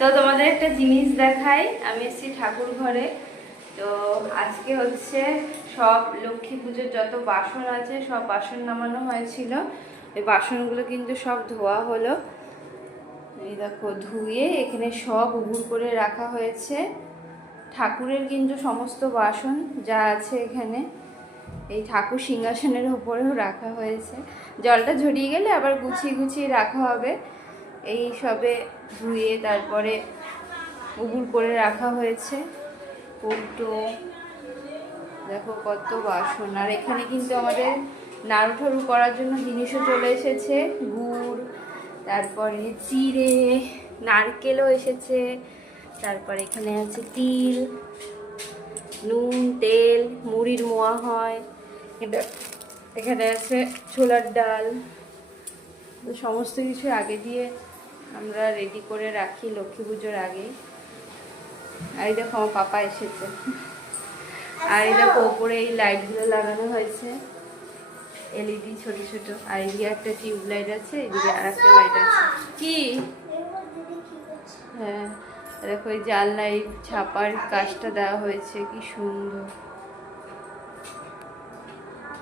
তো তোমাদের একটা জিনিস দেখাই, আমি এসেছি ঠাকুর ঘরে। তো আজকে হচ্ছে সব লক্ষ্মী পুজোর যত বাসন আছে সব বাসন নামানো হয়েছিল। এই বাসনগুলো কিন্তু সব ধোয়া হলো। এই দেখো ধুয়ে এখানে সব উবুড় করে রাখা হয়েছে। ঠাকুরের কিন্তু সমস্ত বাসন যা আছে এখানে এই ঠাকুর সিংহাসনের উপরেও রাখা হয়েছে। জলটা ঝরিয়ে গেলে আবার গুছিয়ে গুছিয়ে রাখা হবে। এই সবে ধুয়ে তারপরে উবুড় করে রাখা হয়েছে। উল্টো দেখো কত বাসন। আর এখানে কিন্তু আমাদের নাড়ু ঠাড়ু করার জন্য জিনিসও চলে এসেছে। গুড়, তারপরে চিড়ে, নারকেলও এসেছে, তারপরে এখানে আছে তিল, নুন, তেল, মুড়ির মোয়া হয়, এখানে আছে ছোলার ডাল। তো সমস্ত কিছু আগে দিয়ে আমরা রেডি করে রাখি লক্ষ্মী পুজোর আগেই। আর এই দেখো আমার পাপা এসেছে। আর এই দেখো ওপরে এই লাইটগুলো লাগানো হয়েছে, এলইডি ছোট ছোট। আর এদিকে একটা টিউব লাইট আছে, এদিকে আর একটা লাইট আছে। কি হ্যাঁ দেখো এই জানলায় ছাপার কাজটা দেওয়া হয়েছে, কি সুন্দর।